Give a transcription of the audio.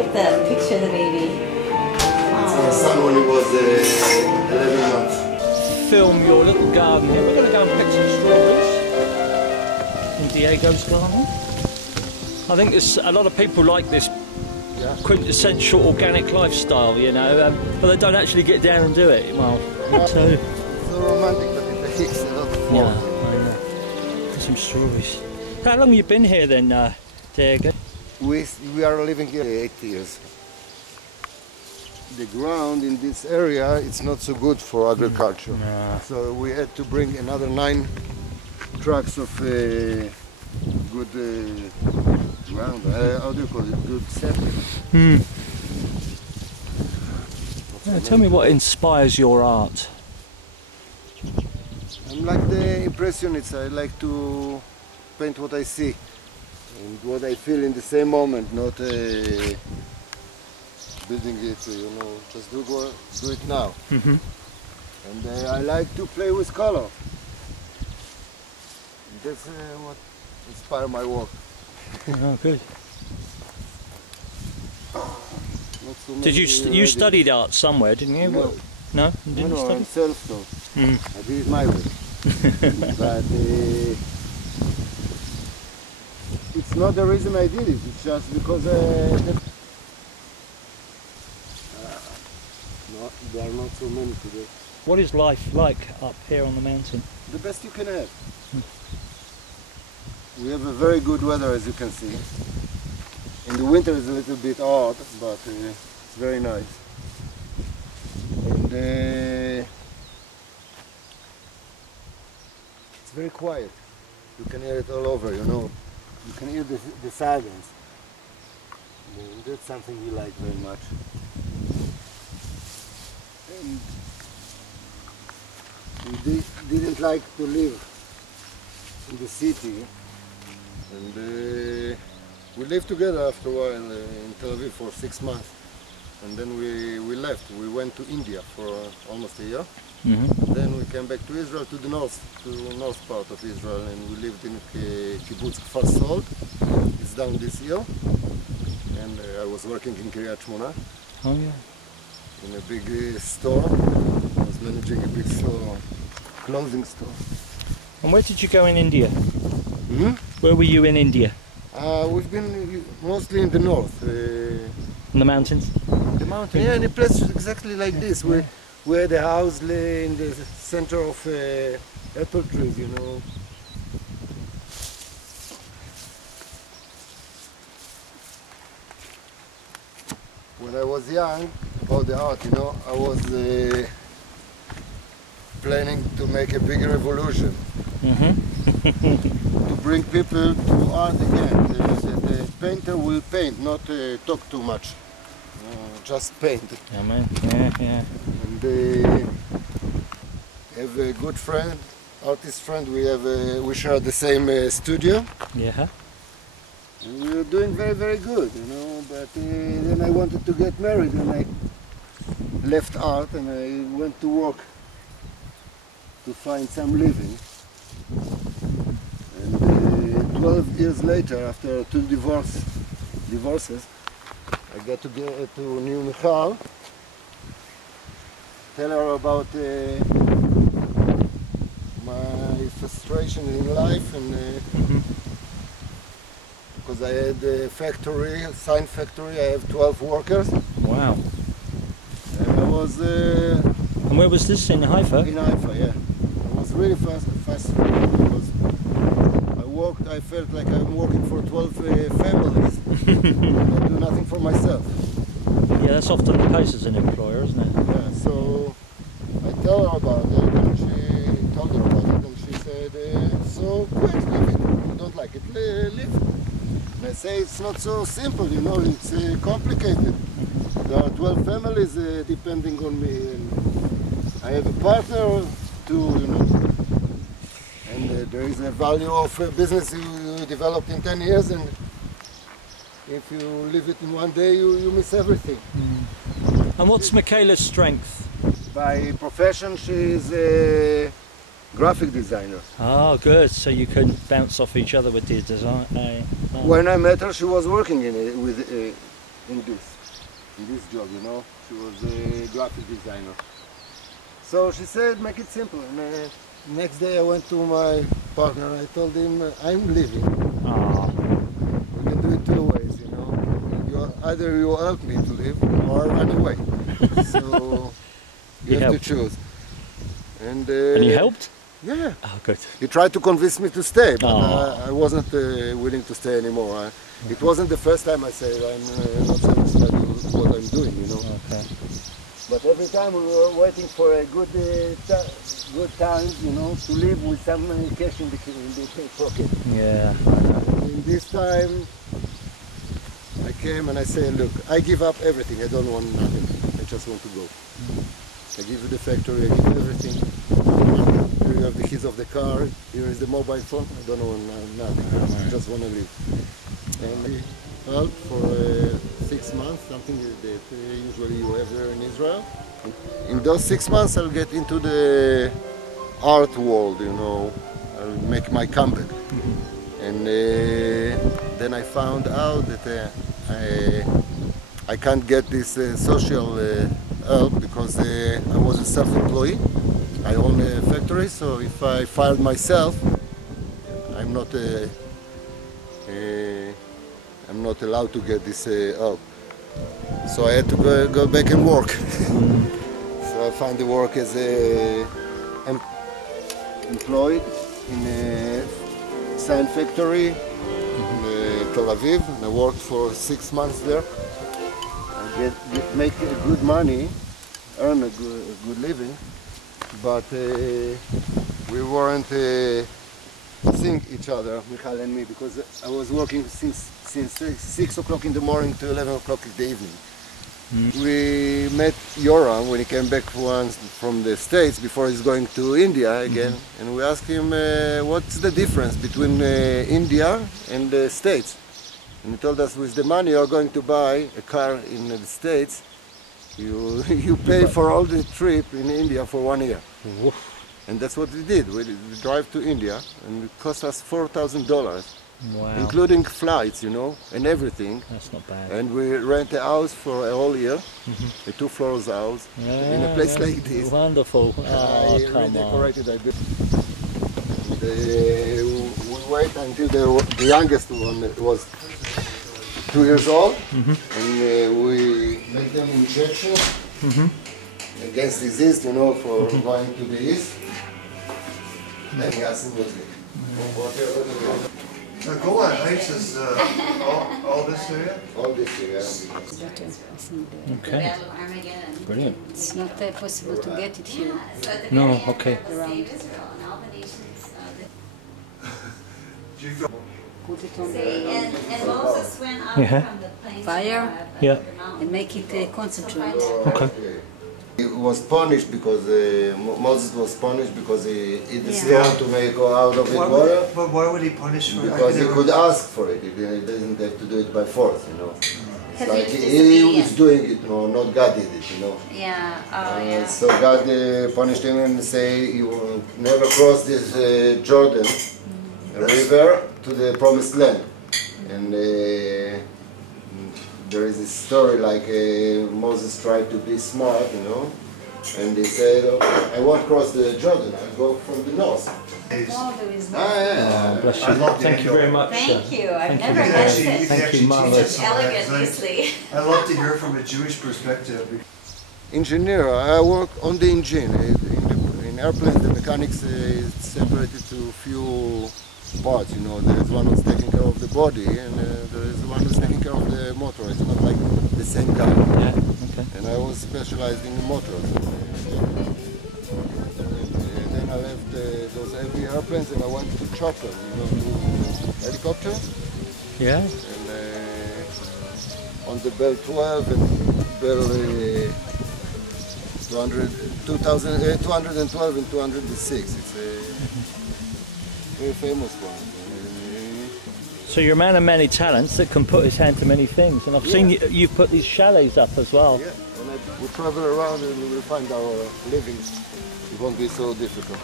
at the picture of the baby. My son when he was 11 months. Film your little garden here. We're going to go and pick some strawberries in Diego's garden. I think there's a lot of people like this quintessential organic lifestyle, you know, but they don't actually get down and do it. Well, so it's so romantic, but it takes a lot of work. Yeah, I know. Some strawberries. How long have you been here then, Diego? We are living here 8 years. The ground in this area it's not so good for agriculture, so we had to bring another 9 trucks of good ground. How do you call it? Good septic. Tell me what inspires your art. I'm like the Impressionist. I like to paint what I see and what I feel in the same moment, not building it, you know, just do it now. And I like to play with color. That's what inspires my work. Oh, good. So did you studied art somewhere, didn't you? No. No? You didn't study? I'm self-taught. I did it my way. But it's not the reason I did it, it's just because there are not so many today. What is life like up here on the mountain? The best you can have. We have a very good weather, as you can see. In the winter it's a little bit hot, but it's very nice. And it's very quiet. You can hear it all over, you know. You can hear the silence. And that's something we like very much. And we didn't like to live in the city. And we lived together after a while in Tel Aviv for 6 months. And then we left. We went to India for almost a year. Then we came back to Israel, to the north part of Israel, and we lived in kibbutz Kfar Salt. It's down this hill. And I was working in Kiryat Shmona. Oh yeah. In a big store. I was managing a big store, clothing store. And where did you go in India? Where were you in India? We've been mostly in the north. In the mountains? The mountain, yeah, in a place exactly like this. We had a house in the center of apple trees, you know. When I was young, about the art, you know, I was planning to make a big revolution. To bring people to art again. The painter will paint, not talk too much. Just paint. Yeah, man. Yeah. And have a good friend, artist friend. We share the same studio. Yeah. And we were doing very, very good, you know. But then I wanted to get married, and I left art and I went to work to find some living. And 12 years later, after 2 divorces, I got to new Mikhail, tell her about my frustration in life, and because I had a factory, a sign factory, I have 12 workers. Wow. And I was... and where was this, in Haifa? In Haifa, yeah. I was really frustrated because I felt like I'm working for 12 families and I do nothing for myself. Yeah, that's often the case as an employer, isn't it? Yeah, so I tell her about it, and she told her about it, and she said, so quit, leave it. You don't like it, leave. And I say, it's not so simple, you know, it's complicated. There are 12 families depending on me, and I have a partner too, you know. And there is a value of a business you developed in 10 years, and if you leave it in one day, you miss everything. And what's Michaela's strength? By profession, she's a graphic designer. Oh, good. So you can bounce off each other with the design. When I met her, she was working in in this job, you know. She was a graphic designer. So she said, make it simple. And next day I went to my partner. I told him, I'm leaving. We can do it two ways, you know. Either you help me to leave or run away. So you have to choose. And you helped? Yeah. Oh, good. He tried to convince me to stay, but I wasn't willing to stay anymore. It wasn't the first time I said I'm not satisfied with what I'm doing, you know. Okay. But every time we were waiting for a good time, you know, to live with some cash in the pocket. Yeah. And this time, I came and I said, look, I give up everything. I don't want nothing. I just want to go. I give you the factory. I give you everything. Here you have the keys of the car. Here is the mobile phone. I don't want nothing. I just want to live. And we helped for 6 months, something that usually you have there in Israel. In those 6 months, I'll get into the art world, you know. I'll make my comeback. And then I found out that I can't get this social help because I was a self-employee. I own a factory, so if I fired myself, I'm not allowed to get this help. So I had to go back and work. So I found the work as employed in a sign factory in Tel Aviv. And I worked for 6 months there. I make good money, earn a good living, but we weren't seeing each other, Mikhail and me, because I was working since 6 o'clock in the morning to 11 o'clock in the evening. We met Yoram when he came back once from the States before he's going to India again, and we asked him what's the difference between India and the States. And he told us, with the money you're going to buy a car in the States, you pay for all the trip in India for 1 year. And that's what we did. We drive to India, and it cost us $4,000. Wow. Including flights, you know, and everything. That's not bad. And we rent a house for a whole year, a 2 floors house, in a place like this. Wonderful. Oh, I come redecorated a bit. And, we wait until the youngest one was 2 years old, and we make them injection against disease, you know, for going to the east. Then we ask them Golan Heights is all this area? all this area. Okay. Brilliant. It's not possible to get it here. No, okay. Around. Put it on And Moses went up from the plains fire and make it concentrate. Okay. He was punished because Moses was punished because he ate the stone to make out of it water. But why would he punish for it? Because he could ask for it. He doesn't have to do it by force, you know. It's like he was doing it, no, not God did it, you know. Yeah, So God punished him and say you will never cross this Jordan river to the promised land. And there is a story like Moses tried to be smart, you know, and he said, okay, I won't cross the Jordan, I'll go from the north. Bless you. Thank you very much. Thank you. I've Thank never you. met Actually, such Thank you, marvelous. elegantly. I love to hear from a Jewish perspective. Engineer, I work on the engine. In airplanes, the mechanics is separated to few parts, you know. There is one who's taking care of the body, and there is one who's taking care of the motor. It's not like the same guy. Yeah, okay. And I was specialized in the motors. And then I left those heavy airplanes and I went to chopper, you know, to helicopter. Yeah. And on the Bell 12 and Bell 212 and 206. It's a very famous one. So you're a man of many talents that can put his hand to many things, and I've seen you've put these chalets up as well. Yeah, we travel around and we will find our living. It won't be so difficult.